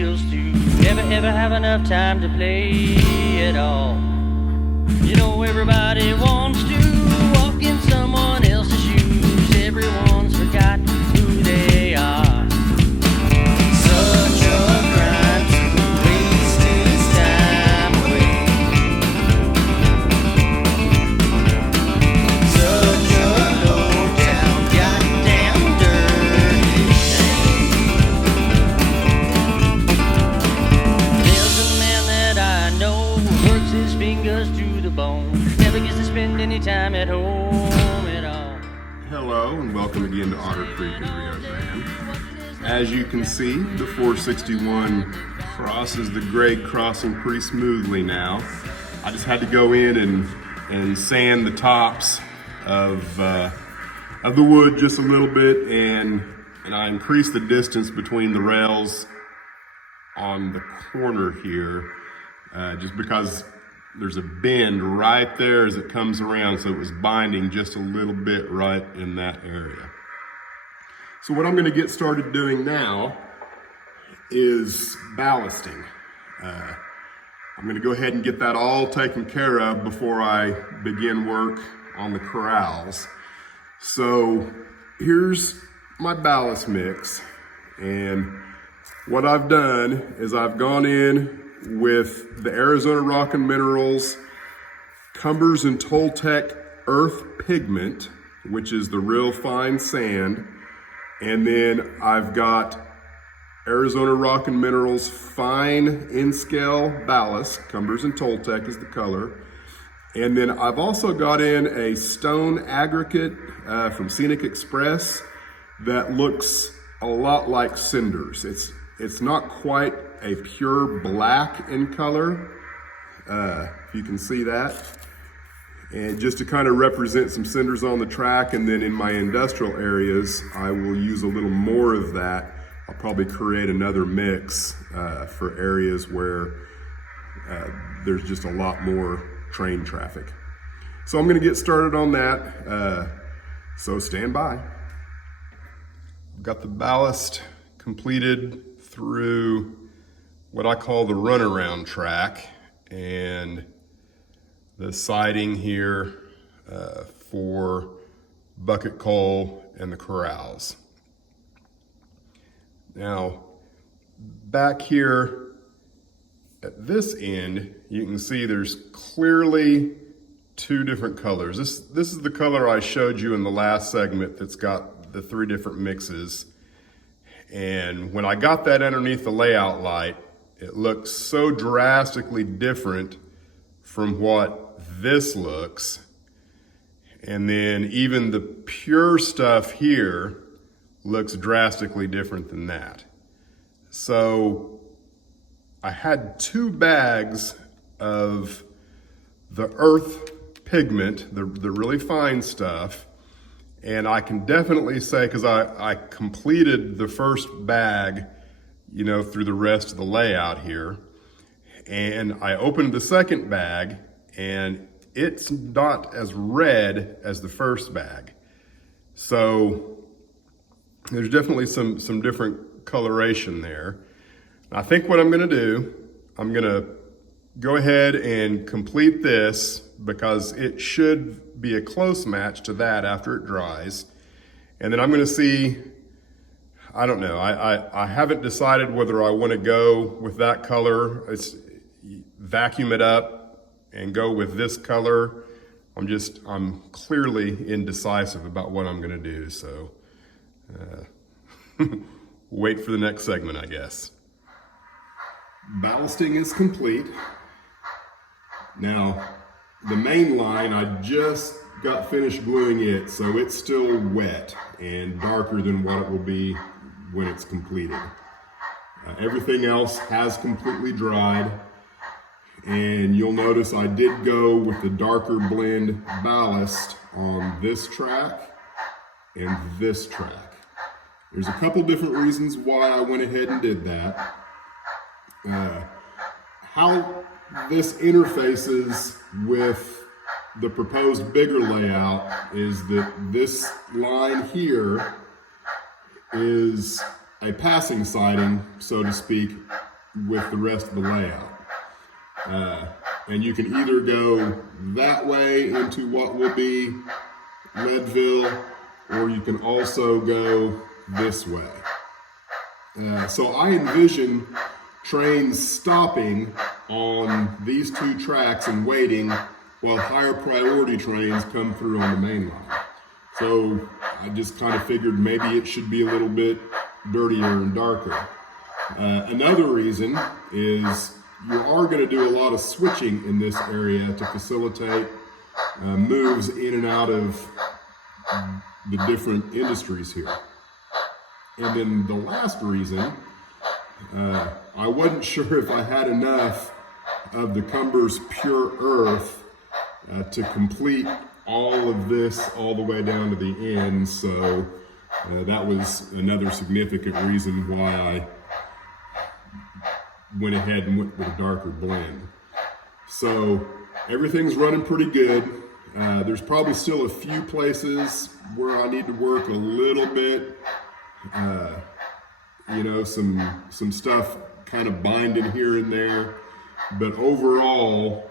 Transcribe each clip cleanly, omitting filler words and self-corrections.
wheels to ever have enough time to play at all. You know everybody wants to walk in someone else's shoes. Everyone's forgotten who they are. Such a crime to waste his time away. Such a low down, goddamn dirty thing. There's a man that I know who works his fingers to the bone. Never gets to spend any time at home at all. Hello and welcome again to Otter Creek in Rio Grande. As you can see, the 461 crosses the grade crossing pretty smoothly now. I just had to go in and sand the tops of the wood just a little bit, and I increased the distance between the rails on the corner here just because there's a bend right there as it comes around, so it was binding just a little bit right in that area. So what I'm going to get started doing now is ballasting. I'm going to go ahead and get that all taken care of before I begin work on the corrals. So here's my ballast mix, and what I've done is I've gone in with the Arizona Rock and Minerals Cumbers and Toltec Earth Pigment, which is the real fine sand, and then I've got Arizona Rock and Minerals Fine In-Scale Ballast, Cumbers and Toltec is the color, and then I've also got in a stone aggregate from Scenic Express that looks a lot like cinders. It's not quite a pure black in color, if you can see that. And just to kind of represent some cinders on the track, and then in my industrial areas, I will use a little more of that. I'll probably create another mix for areas where there's just a lot more train traffic. So I'm gonna get started on that, so stand by. I've got the ballast completed through what I call the runaround track, and the siding here for bucket coal and the corrals. Now, back here at this end, you can see there's clearly two different colors. This is the color I showed you in the last segment that's got the three different mixes. And when I got that underneath the layout light, it looks so drastically different from what this looks. And then even the pure stuff here looks drastically different than that. So I had two bags of the earth pigment, the really fine stuff, and I can definitely say, because I completed the first bag, you know, through the rest of the layout here, and I opened the second bag, and it's not as red as the first bag. So there's definitely some different coloration there. I think what I'm gonna do, I'm gonna go ahead and complete this because it should be a close match to that after it dries. And then I'm gonna see, I don't know, I haven't decided whether I wanna go with that color. It's vacuum it up and go with this color. I'm clearly indecisive about what I'm gonna do, so wait for the next segment, I guess. Ballasting is complete. Now, the main line, I just got finished gluing it, so it's still wet and darker than what it will be when it's completed. Everything else has completely dried, and you'll notice I did go with the darker blend ballast on this track and this track. There's a couple different reasons why I went ahead and did that. How this interfaces with the proposed bigger layout is that this line here is a passing siding, so to speak, with the rest of the layout. And you can either go that way into what will be Leadville, or you can also go this way. So I envision trains stopping on these two tracks and waiting while higher priority trains come through on the main line. So I just kind of figured maybe it should be a little bit dirtier and darker. Another reason is you are going to do a lot of switching in this area to facilitate moves in and out of the different industries here. And then the last reason, I wasn't sure if I had enough of the Cumbers Pure Earth to complete all of this all the way down to the end. So that was another significant reason why I went ahead and went with a darker blend. So everything's running pretty good. There's probably still a few places where I need to work a little bit. You know, some stuff kind of binding here and there, but overall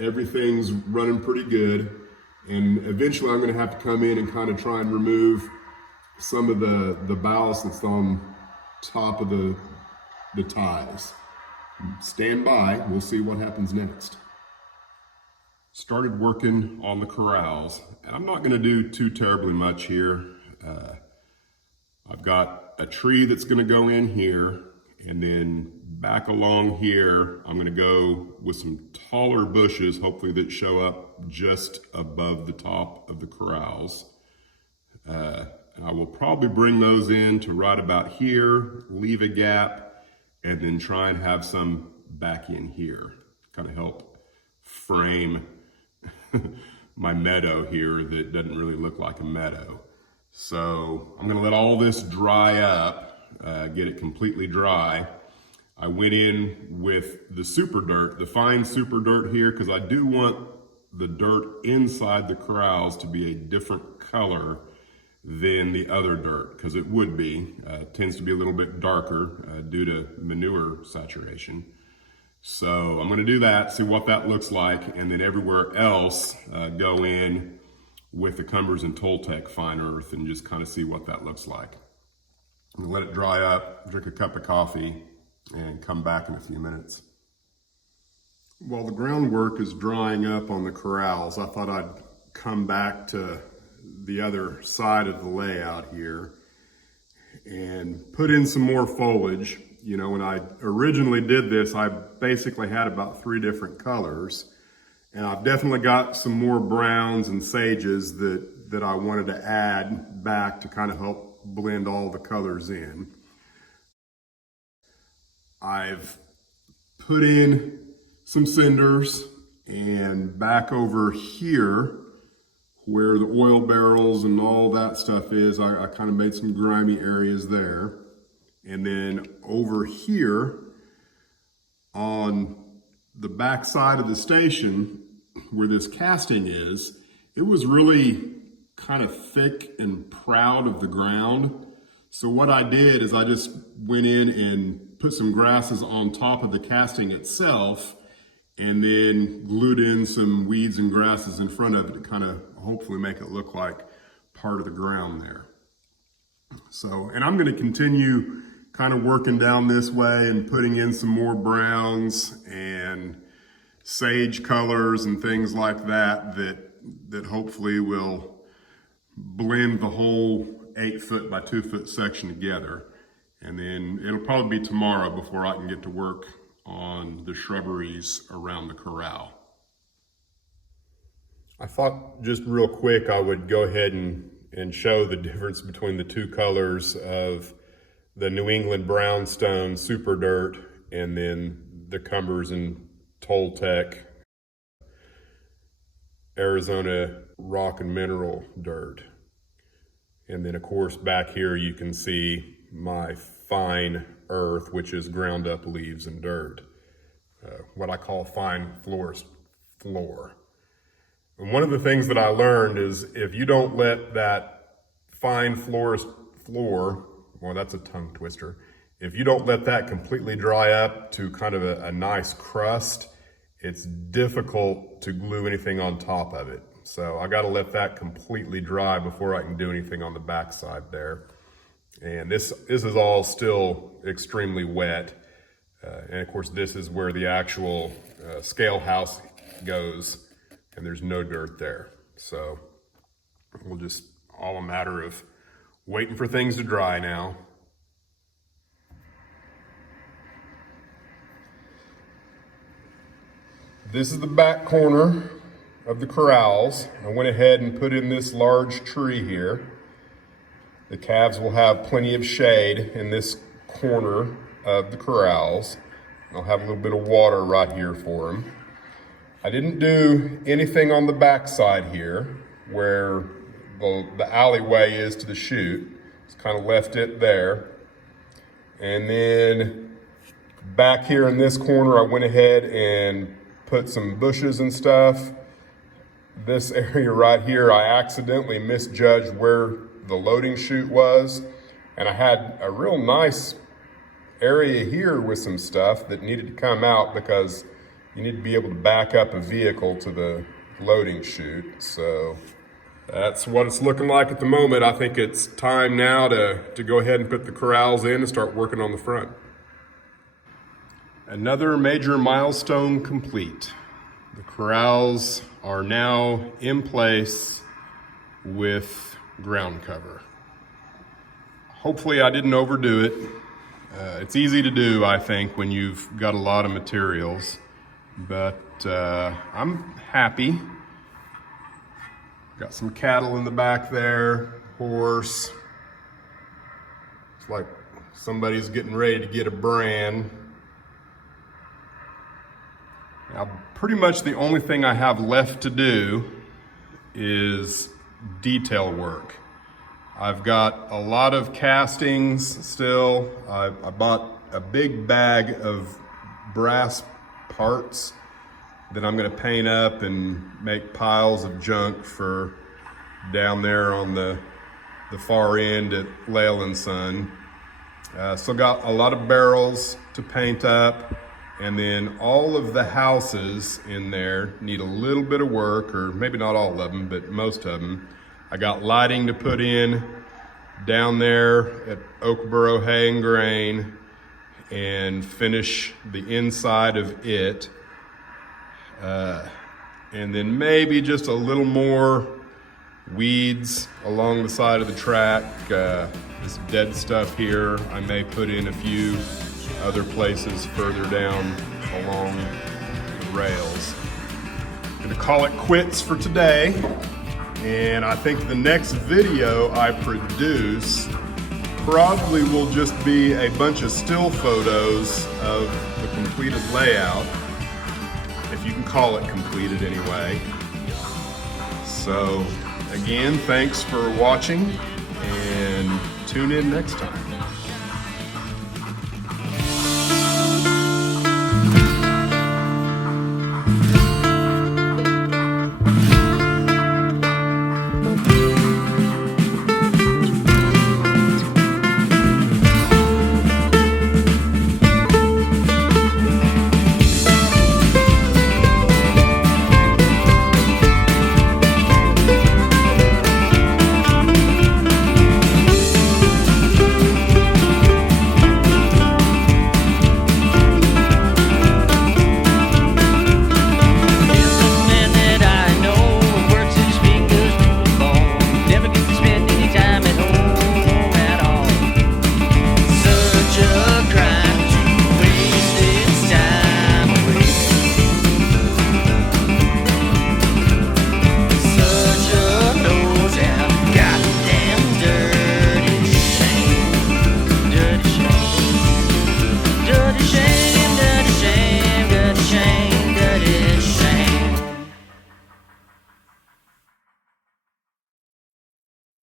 everything's running pretty good. And eventually I'm going to have to come in and kind of try and remove some of the ballast that's on top of the ties. Stand by, we'll see what happens next. Started working on the corrals, and I'm not going to do too terribly much here. I've got a tree that's going to go in here, and then back along here I'm going to go with some taller bushes, hopefully that show up just above the top of the corrals. And I will probably bring those in to right about here, leave a gap, and then try and have some back in here, kind of help frame my meadow here that doesn't really look like a meadow. So I'm gonna let all this dry up, get it completely dry. I went in with the super dirt, the fine super dirt here, because I do want the dirt inside the corrals to be a different color than the other dirt, because it would be. It tends to be a little bit darker due to manure saturation. So I'm going to do that, see what that looks like, and then everywhere else go in with the Cumbers and Toltec fine earth and just kind of see what that looks like. I'm going to let it dry up, drink a cup of coffee, and come back in a few minutes. While the groundwork is drying up on the corrals, I thought I'd come back to the other side of the layout here and put in some more foliage. You know, when I originally did this, I basically had about 3 different colors, and I've definitely got some more browns and sages that I wanted to add back to kind of help blend all the colors in. I've put in some cinders, and back over here where the oil barrels and all that stuff is, I kind of made some grimy areas there. And then over here on the back side of the station where this casting is, it was really kind of thick and proud of the ground. So what I did is I just went in and put some grasses on top of the casting itself, and then glued in some weeds and grasses in front of it to kind of hopefully make it look like part of the ground there. So, and I'm going to continue kind of working down this way and putting in some more browns and sage colors and things like that that hopefully will blend the whole 8-foot by 2-foot section together. And then it'll probably be tomorrow before I can get to work on the shrubberies around the corral. I thought just real quick I would go ahead and show the difference between the 2 colors of the New England brownstone super dirt and then the Cumbers and Toltec Arizona rock and mineral dirt. And then of course back here you can see my fine earth, which is ground up leaves and dirt, what I call fine florist floor. And one of the things that I learned is if you don't let that fine florist floor, well, that's a tongue twister. If you don't let that completely dry up to kind of a nice crust, it's difficult to glue anything on top of it. So I got to let that completely dry before I can do anything on the backside there. And this is all still extremely wet. And of course, this is where the actual scale house goes, and there's no dirt there. So we'll just, all a matter of waiting for things to dry now. This is the back corner of the corrals. I went ahead and put in this large tree here. The calves will have plenty of shade in this corner of the corrals. I'll have a little bit of water right here for them. I didn't do anything on the back side here where the alleyway is to the chute. Just kind of left it there. And then back here in this corner, I went ahead and put some bushes and stuff. This area right here, I accidentally misjudged where the loading chute was, and I had a real nice area here with some stuff that needed to come out because you need to be able to back up a vehicle to the loading chute. So that's what it's looking like at the moment. I think it's time now to go ahead and put the corrals in and start working on the front. Another major milestone complete. The corrals are now in place with ground cover. Hopefully I didn't overdo it. It's easy to do, I think, when you've got a lot of materials, but I'm happy. Got some cattle in the back there, horse. It's like somebody's getting ready to get a brand. Now, pretty much the only thing I have left to do is detail work. I've got a lot of castings still. I bought a big bag of brass parts that I'm gonna paint up and make piles of junk for down there on the far end at Lale & Son. Still got a lot of barrels to paint up. And then all of the houses in there need a little bit of work, or maybe not all of them, but most of them. I got lighting to put in down there at Oakboro Hay and Grain and finish the inside of it. And then maybe just a little more weeds along the side of the track. This dead stuff here, I may put in a few other places further down along the rails. I'm gonna call it quits for today, and I think the next video I produce probably will just be a bunch of still photos of the completed layout, if you can call it completed anyway. So again, thanks for watching, and tune in next time.